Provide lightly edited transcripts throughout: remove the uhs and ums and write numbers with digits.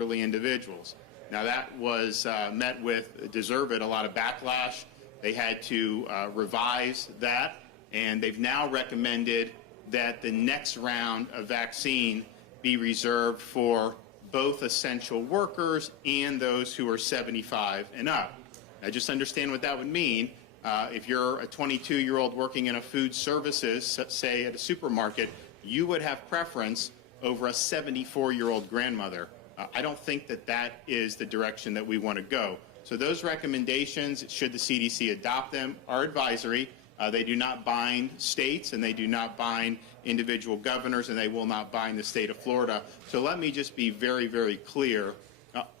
elderly individuals. Now that was met with, deserved a lot of backlash. They had to revise that, and they've now recommended that the next round of vaccine be reserved for both essential workers and those who are 75 and up. Now just understand what that would mean. If you're a 22-year-old working in a food services, say at a supermarket, you would have preference over a 74-year-old grandmother. I don't think that that is the direction that we want to go. So those recommendations, should the CDC adopt them, are advisory. They do not bind states, and they do not bind individual governors, and they will not bind the state of Florida. So let me just be very, very clear.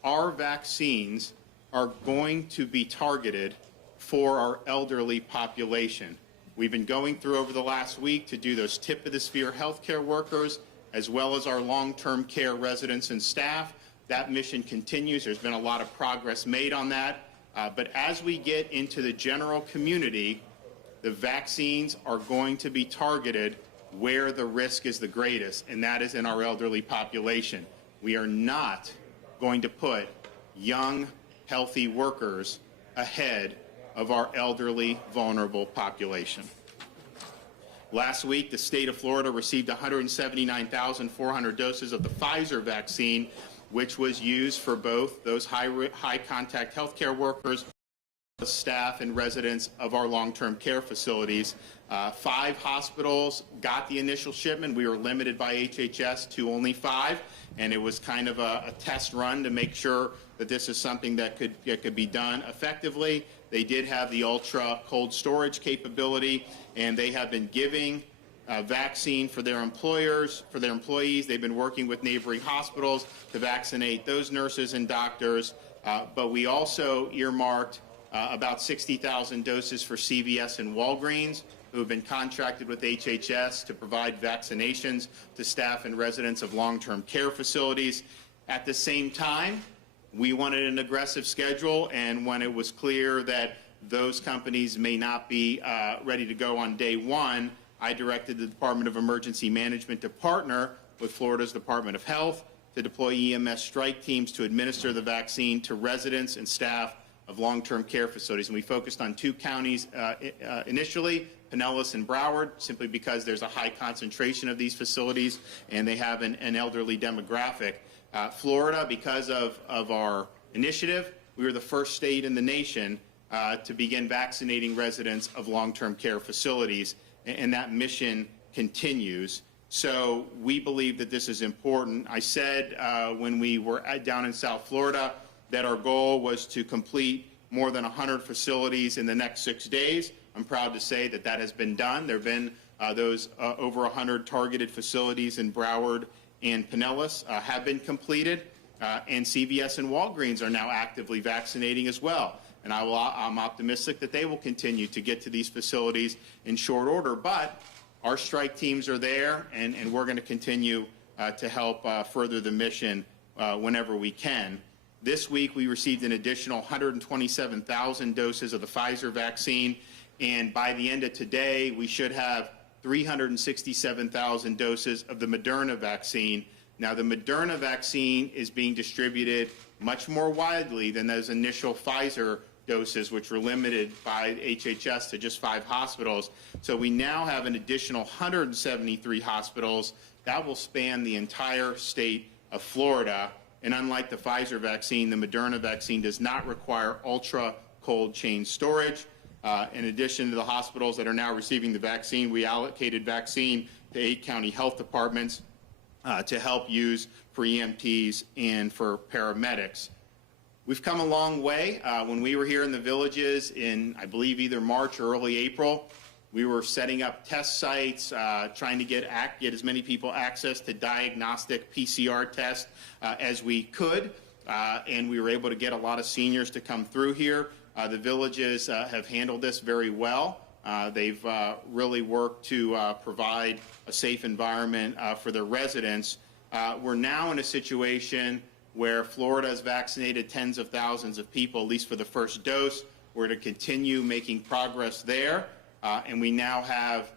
Our vaccines are going to be targeted for our elderly population. We've been going through over the last week to do those tip-of-the-spear healthcare workers, as well as our long-term care residents and staff. That mission continues. There's been a lot of progress made on that. But as we get into the general community, the vaccines are going to be targeted where the risk is the greatest, and that is in our elderly population. We are not going to put young, healthy workers ahead of our elderly, vulnerable population. Last week, the state of Florida received 179,400 doses of the Pfizer vaccine, which was used for both those high-contact healthcare workers, staff, and residents of our long-term care facilities. 5 hospitals got the initial shipment. We were limited by HHS to only 5, and it was kind of a test run to make sure that this is something that could be done effectively. They did have the ultra cold storage capability, and they have been giving vaccine for their employees. They've been working with neighboring hospitals to vaccinate those nurses and doctors. But we also earmarked about 60,000 doses for CVS and Walgreens, who have been contracted with HHS to provide vaccinations to staff and residents of long-term care facilities. At the same time, we wanted an aggressive schedule, and when it was clear that those companies may not be ready to go on day one, I directed the Department of Emergency Management to partner with Florida's Department of Health to deploy EMS strike teams to administer the vaccine to residents and staff of long-term care facilities. And we focused on 2 counties initially, Pinellas and Broward, simply because there's a high concentration of these facilities and they have an elderly demographic. Florida, because of our initiative, we were the first state in the nation to begin vaccinating residents of long-term care facilities, and that mission continues. So we believe that this is important. I said when we were down in South Florida that our goal was to complete more than 100 facilities in the next 6 days. I'm proud to say that that has been done. There have been those over 100 targeted facilities in Broward and Pinellas have been completed, and CVS and Walgreens are now actively vaccinating as well. And I'm optimistic that they will continue to get to these facilities in short order. But our strike teams are there, and we're going to continue to help further the mission whenever we can. This week, we received an additional 127,000 doses of the Pfizer vaccine, and by the end of today, we should have 367,000 doses of the Moderna vaccine. Now, the Moderna vaccine is being distributed much more widely than those initial Pfizer doses, which were limited by HHS to just 5 hospitals. So we now have an additional 173 hospitals that will span the entire state of Florida. And unlike the Pfizer vaccine, the Moderna vaccine does not require ultra cold chain storage. In addition to the hospitals that are now receiving the vaccine, we allocated vaccine to 8 county health departments to help use for EMTs and for paramedics. We've come a long way. When we were here in the villages in, I believe, either March or early April, we were setting up test sites, trying to get as many people access to diagnostic PCR tests as we could, and we were able to get a lot of seniors to come through here. The villages have handled this very well. They've really worked to provide a safe environment for their residents. We're now in a situation where Florida has vaccinated tens of thousands of people, at least for the first dose. We're to continue making progress there. And we now have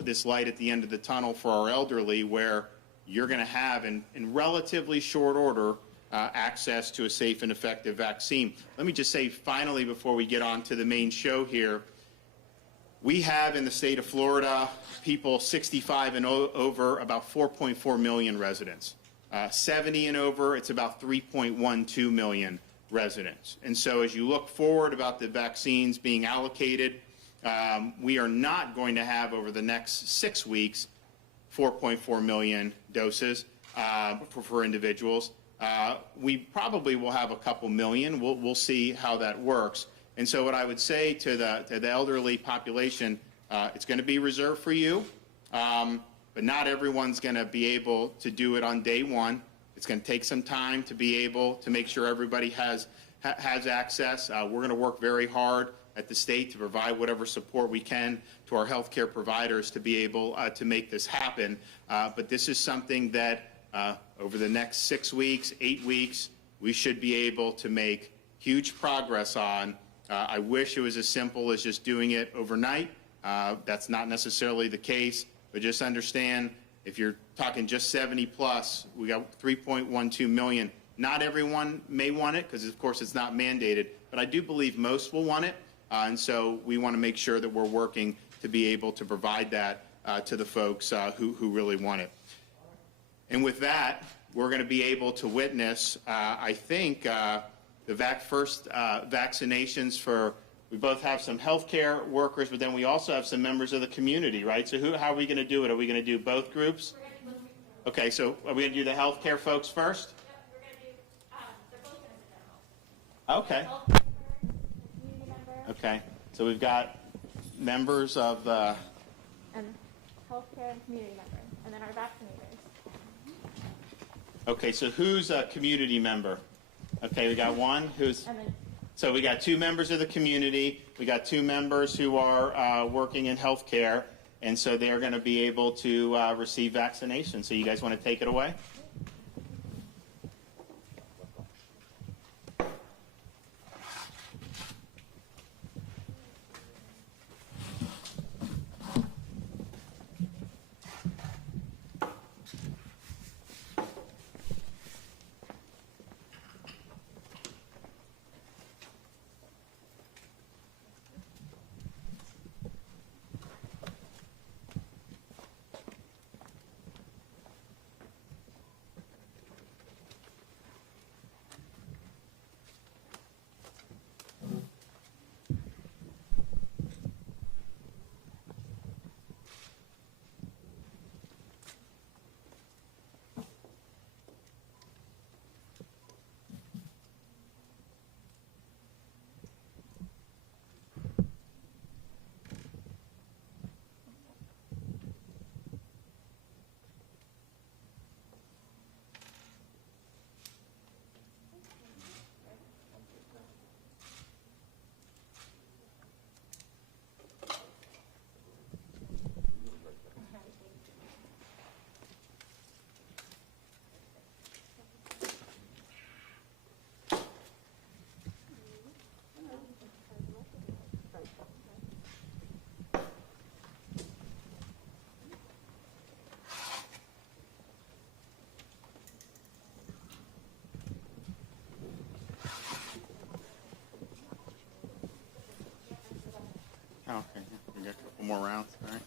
this light at the end of the tunnel for our elderly, where you're going to have, in relatively short order, access to a safe and effective vaccine. Let me just say finally, before we get on to the main show here, we have in the state of Florida people 65 and over, about 4.4 million residents. 70 and over, it's about 3.12 million residents. And so as you look forward about the vaccines being allocated, we are not going to have over the next 6 weeks 4.4 million doses for individuals. We probably will have a couple million. We'll see how that works. And so what I would say to the elderly population, it's going to be reserved for you, but not everyone's going to be able to do it on day one. It's going to take some time to be able to make sure everybody has access. We're going to work very hard at the state to provide whatever support we can to our healthcare providers to be able to make this happen. But this is something that over the next 6 weeks, 8 weeks, we should be able to make huge progress on. I wish it was as simple as just doing it overnight. That's not necessarily the case, but just understand if you're talking just 70 plus, we got 3.12 million. Not everyone may want it because, of course, it's not mandated, but I do believe most will want it. And so we want to make sure that we're working to be able to provide that to the folks who really want it. And with that, we're going to be able to witness, I think, the first vaccinations for, we both have some healthcare workers, but then we also have some members of the community, right? So how are we going to do it? Are we going to do both groups? Okay, so are we going to do the healthcare folks first? Yep, we're going to do, they're both going to Okay. healthcare first, community member. Okay, so we've got members of the... And healthcare and community member, and then our vaccinators. Okay, so who's a community member? Okay, we got one who's... And then, So we got 2 members of the community. We got 2 members who are working in healthcare, and so they're going to be able to receive vaccination. So you guys want to take it away? Oh, okay, we got a couple more rounds. All right.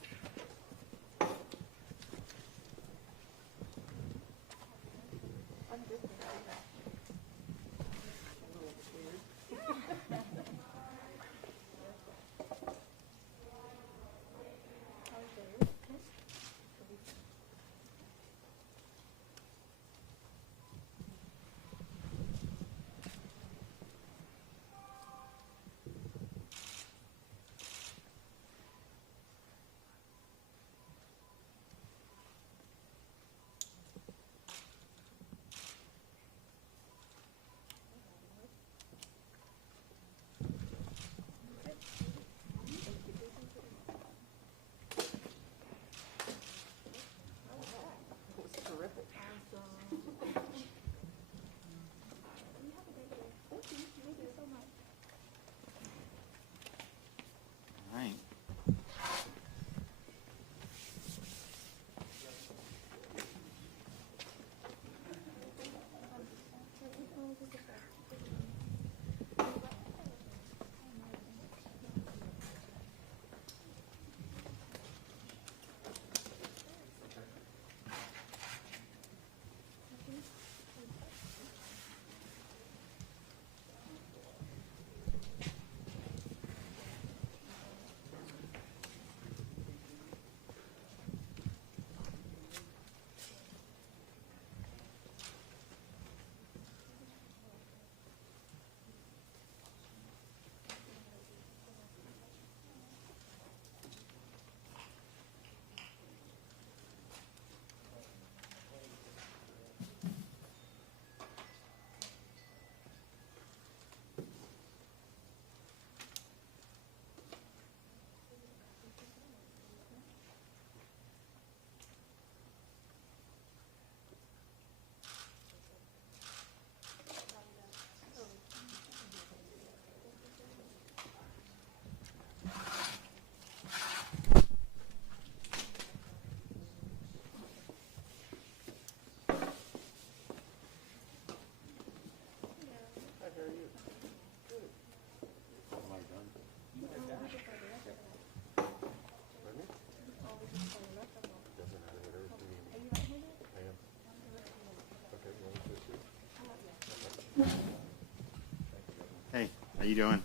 Hey, how you doing?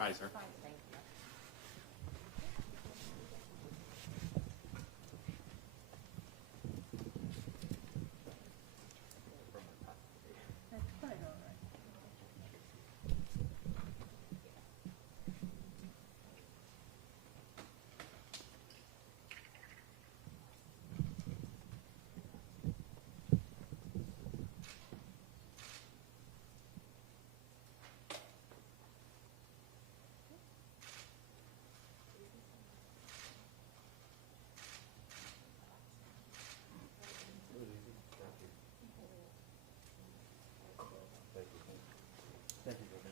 Pfizer.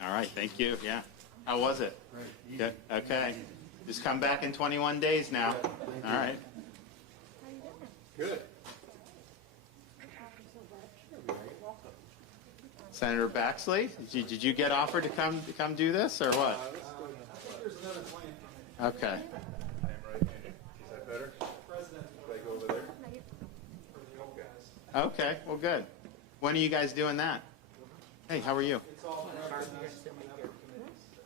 All right, thank you. Yeah. How was it? Great. Good. Okay. Just come back in 21 days now. All right. Good. Senator Baxley, did you get offered to come do this or what? There's another plan. Okay. I am right-handed. Is that better? President. Should I go over there? For the old guys. Okay. Well, good. When are you guys doing that? Hey, how are you? It's all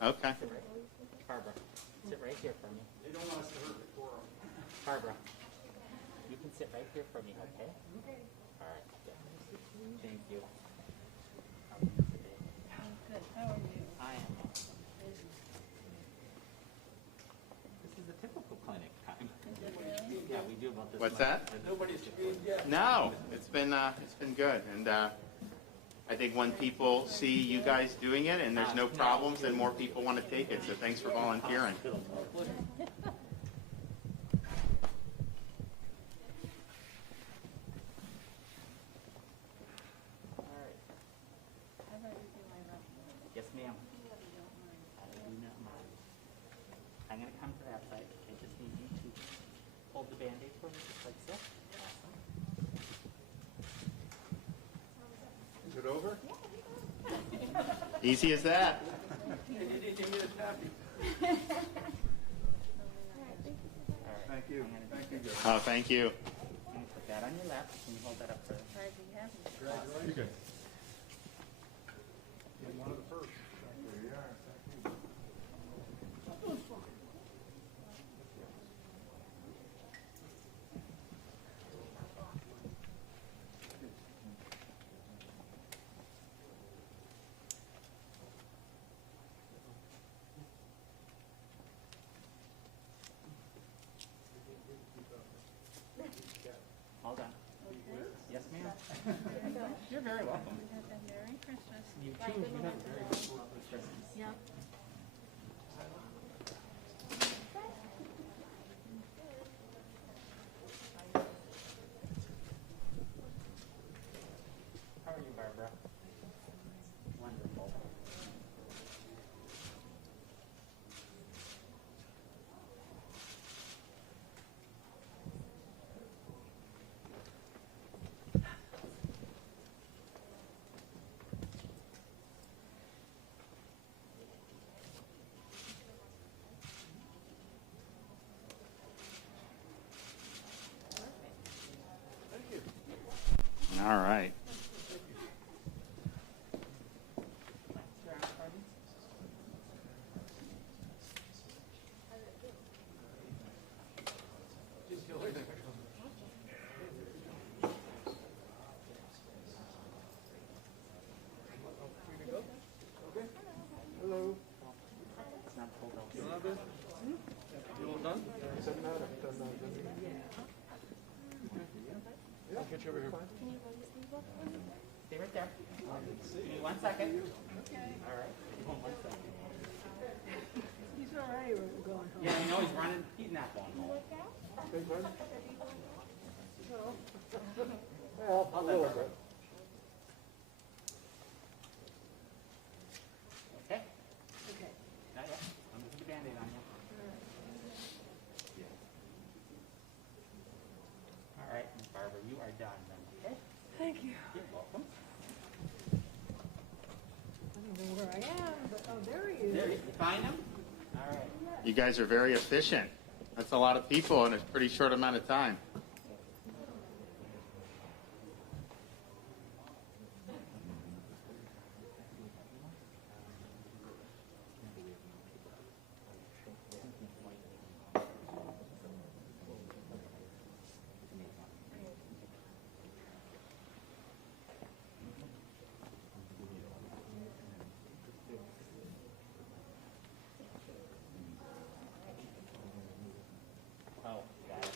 Okay. Barbara, sit right here for me. They don't want us to hurt the quorum. Barbara, you can sit right here for me, okay? All right. Good. Thank you. How are you today? I'm good. How are you? I am. This is a typical clinic time. Is it really? Yeah, we do about this. What's much. that? Nobody's screwed yet. No, it's been good, and I think when people see you guys doing it and there's no problems, then more people want to take it. So thanks for volunteering. All right. How about you do my rough one? Yes, ma'am. If you don't mind. I do not mind. I'm going to come to that side. I just need you to hold the Band-Aid for me, just like this. Awesome. Is it over? Easy as that. You didn't give me the taffy. All right. Thank you. Thank you, guys. Oh, thank you. I'm going to put that on your lap. Can you hold that up for us? Surprised you haven't. Congratulations. You're one of the first. There you are. Thank you. All done. Okay. Yes, ma'am. You're very welcome. Have a Merry Christmas. You too. You have a very lovely Christmas. Yep. How are you, Barbara? Wonderful. All right. Hello. It's not pulled out. You all done? Doesn't matter. Doesn't matter. Yeah, I'll get you over here. Stay right there. Give me 1 second. Okay. All right. Hold on 1 second. He's already going home. Yeah, I know he's running. He's not going home. Okay, bud. Well, a little bit. Okay. Okay. Not yet. I'm going to put the Band-Aid on you. All right, Miss Barbara, you are done then. Okay. Thank you. You're welcome. I don't know where I am, but oh, there he is. There, you find him? All right. You guys are very efficient. That's a lot of people in a pretty short amount of time. Oh, got it.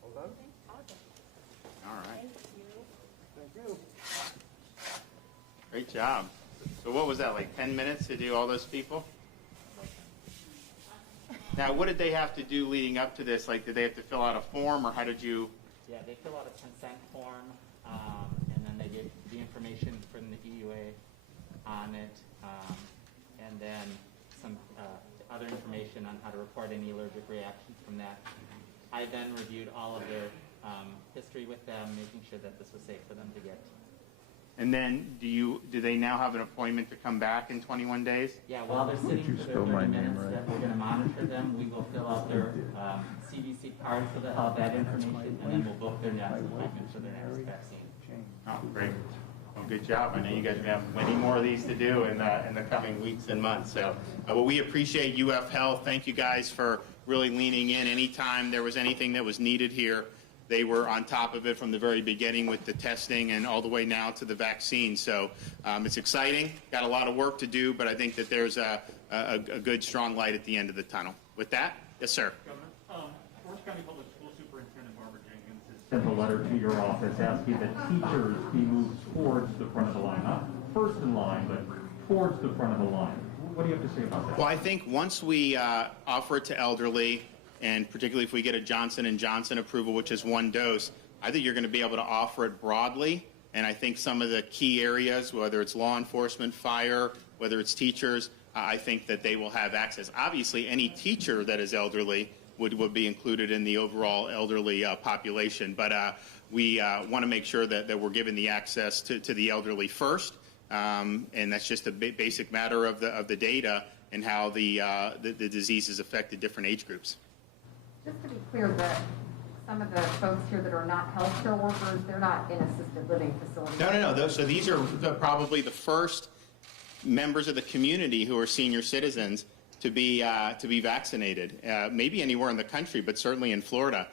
Hold on. All right. Thank you. Great job. So what was that, like 10 minutes to do all those people? Now, what did they have to do leading up to this? Like, did they have to fill out a form, or how did you? Yeah, they fill out a consent form, and then they get the information from the EUA on it, and then some other information on how to report any allergic reactions from that. I then reviewed all of their history with them, making sure that this was safe for them to get. And then do they now have an appointment to come back in 21 days? Yeah, while they're sitting for their 30 minutes, that we're going to monitor them. We will fill out their CDC card so they'll have that information, and then we'll book their next appointment for their next vaccine. Oh, great. Well, good job. I know you guys have many more of these to do in the coming weeks and months. So, well, we appreciate UF Health. Thank you guys for really leaning in. Anytime there was anything that was needed here, they were on top of it from the very beginning with the testing and all the way now to the vaccine. So it's exciting. Got a lot of work to do, but I think that there's a good, strong light at the end of the tunnel. With that, yes, sir. Governor, Orange County Public School Superintendent Barbara Jenkins has sent a letter to your office asking that teachers be moved towards the front of the line, not first in line, but towards the front of the line. What do you have to say about that? Well, I think once we offer it to elderly, and particularly if we get a Johnson & Johnson approval, which is one dose, I think you're going to be able to offer it broadly. And I think some of the key areas, whether it's law enforcement, fire, whether it's teachers, I think that they will have access. Obviously, any teacher that is elderly would be included in the overall elderly population. But we want to make sure that we're giving the access to the elderly first. And that's just a basic matter of the data and how the disease has affected different age groups. Just to be clear, that some of the folks here that are not healthcare workers, they're not in assisted living facilities. No. So these are probably the first members of the community who are senior citizens to be vaccinated. Maybe anywhere in the country, but certainly in Florida.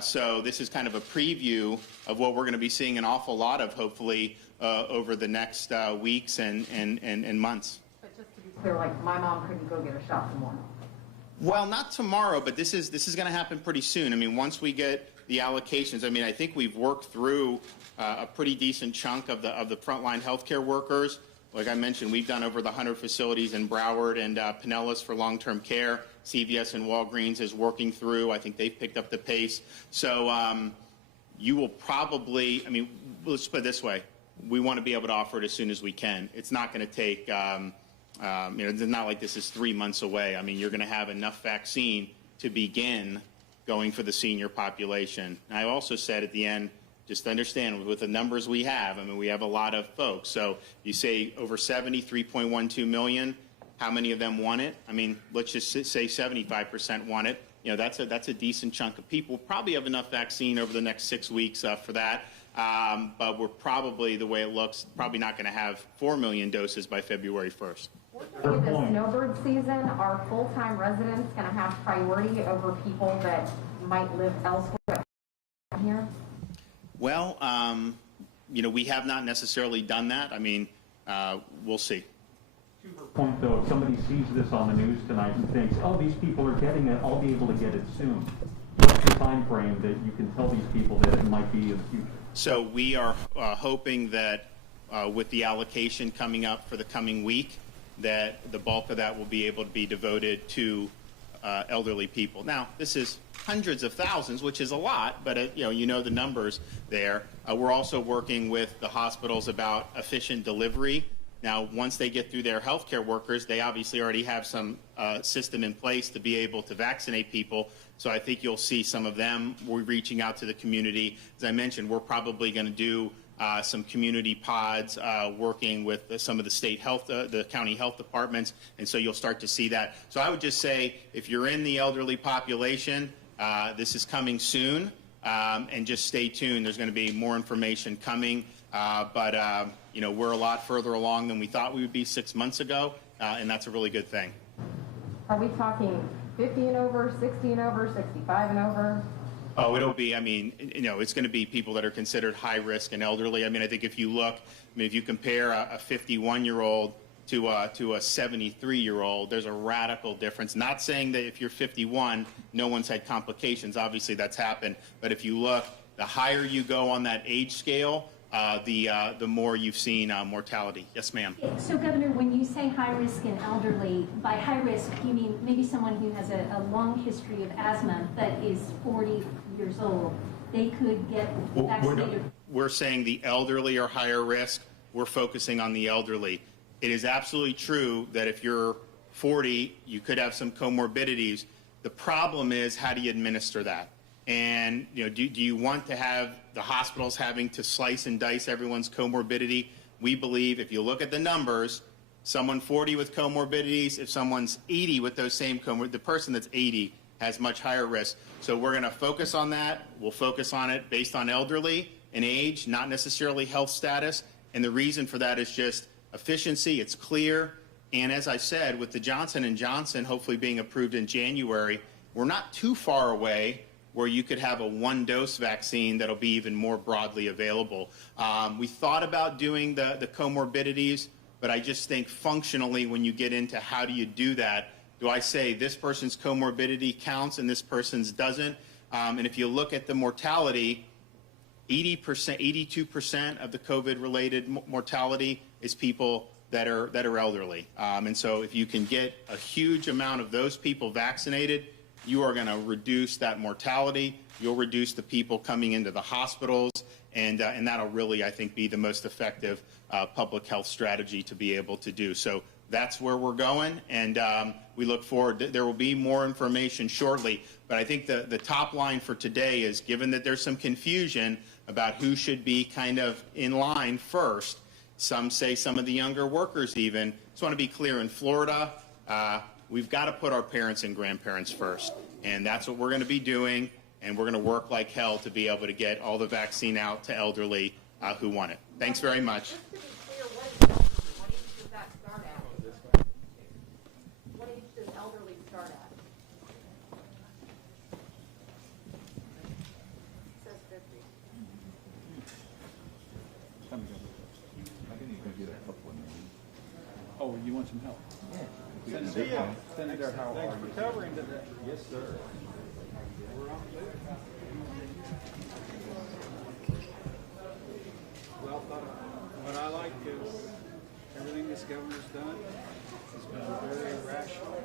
So this is kind of a preview of what we're going to be seeing an awful lot of, hopefully, over the next weeks and months. But just to be clear, like my mom couldn't go get a shot tomorrow. Well, not tomorrow, but this is going to happen pretty soon. I mean, once we get the allocations, I mean, I think we've worked through a pretty decent chunk of the frontline healthcare workers. Like I mentioned, we've done over the 100 facilities in Broward and Pinellas for long-term care. CVS and Walgreens is working through. I think they've picked up the pace. So you will probably, I mean, let's put it this way. We want to be able to offer it as soon as we can. It's not going to take it's not like this is 3 months away. I mean, you're going to have enough vaccine to begin going for the senior population. And I also said at the end, just understand with the numbers we have, I mean, we have a lot of folks. So you say over 3.12 million, how many of them want it? I mean, let's just say 75% want it. You know, that's a decent chunk of people. We'll probably have enough vaccine over the next 6 weeks for that. But we're probably, the way it looks, probably not going to have 4 million doses by February 1st. In the snowbird season, are full-time residents going to have priority over people that might live elsewhere here? Well, we have not necessarily done that. I mean, we'll see. To her point, though, if somebody sees this on the news tonight and thinks, oh, these people are getting it, I'll be able to get it soon. What's the time frame that you can tell these people that it might be in the future? So we are hoping that with the allocation coming up for the coming week, that the bulk of that will be able to be devoted to elderly people. Now, this is hundreds of thousands, which is a lot, but you know the numbers there. We're also working with the hospitals about efficient delivery. Now, once they get through their healthcare workers, they obviously already have some system in place to be able to vaccinate people. So I think you'll see some of them. We're reaching out to the community. As I mentioned, we're probably going to do some community pods, working with some of the state health, the county health departments, and so you'll start to see that. So I would just say, if you're in the elderly population, this is coming soon, and just stay tuned. There's going to be more information coming, but you know, we're a lot further along than we thought we would be 6 months ago, and that's a really good thing. Are we talking 50 and over, 60 and over, 65 and over? Oh, it'll be, I mean, you know, it's going to be people that are considered high risk and elderly. I mean, I think if you look, I mean, if you compare a 51-year-old to a 73-year-old, there's a radical difference. Not saying that if you're 51, no one's had complications. Obviously, that's happened. But if you look, the higher you go on that age scale, the more you've seen mortality. Yes, ma'am. So, Governor, when you say high risk and elderly, by high risk, you mean maybe someone who has a long history of asthma but is 40 years old. They could get vaccinated. We're saying the elderly are higher risk. We're focusing on the elderly. It is absolutely true that if you're 40, you could have some comorbidities. The problem is, how do you administer that? And, you know, do you want to have the hospitals having to slice and dice everyone's comorbidity? We believe, if you look at the numbers, someone 40 with comorbidities, if someone's 80 with those same the person that's 80 has much higher risk. So we're going to focus on that. We'll focus on it based on elderly and age, not necessarily health status. And the reason for that is just efficiency. It's clear. And as I said, with the Johnson & Johnson hopefully being approved in January, we're not too far away where you could have a one-dose vaccine that'll be even more broadly available. We thought about doing the comorbidities, but I just think functionally when you get into how do you do that, do I say this person's comorbidity counts and this person's doesn't? And if you look at the mortality, 80%, 82% of the COVID-related mortality is people that are elderly. And so if you can get a huge amount of those people vaccinated, you are going to reduce that mortality. You'll reduce the people coming into the hospitals, and that'll really, I think, be the most effective public health strategy to be able to do. So that's where we're going, and we look forward. There will be more information shortly, but I think the top line for today is, given that there's some confusion about who should be kind of in line first, some say some of the younger workers even. Just want to be clear, in Florida, we've got to put our parents and grandparents first, and that's what we're going to be doing, and we're going to work like hell to be able to get all the vaccine out to elderly who want it. Thanks very much. Just to be clear, what age does that start at? What age does elderly start at? It says 50. Oh, you want some help? Senator, how are you? Thanks for covering today. Yes, sir. We're on there. Well, what I like is everything this governor's done has been very rational.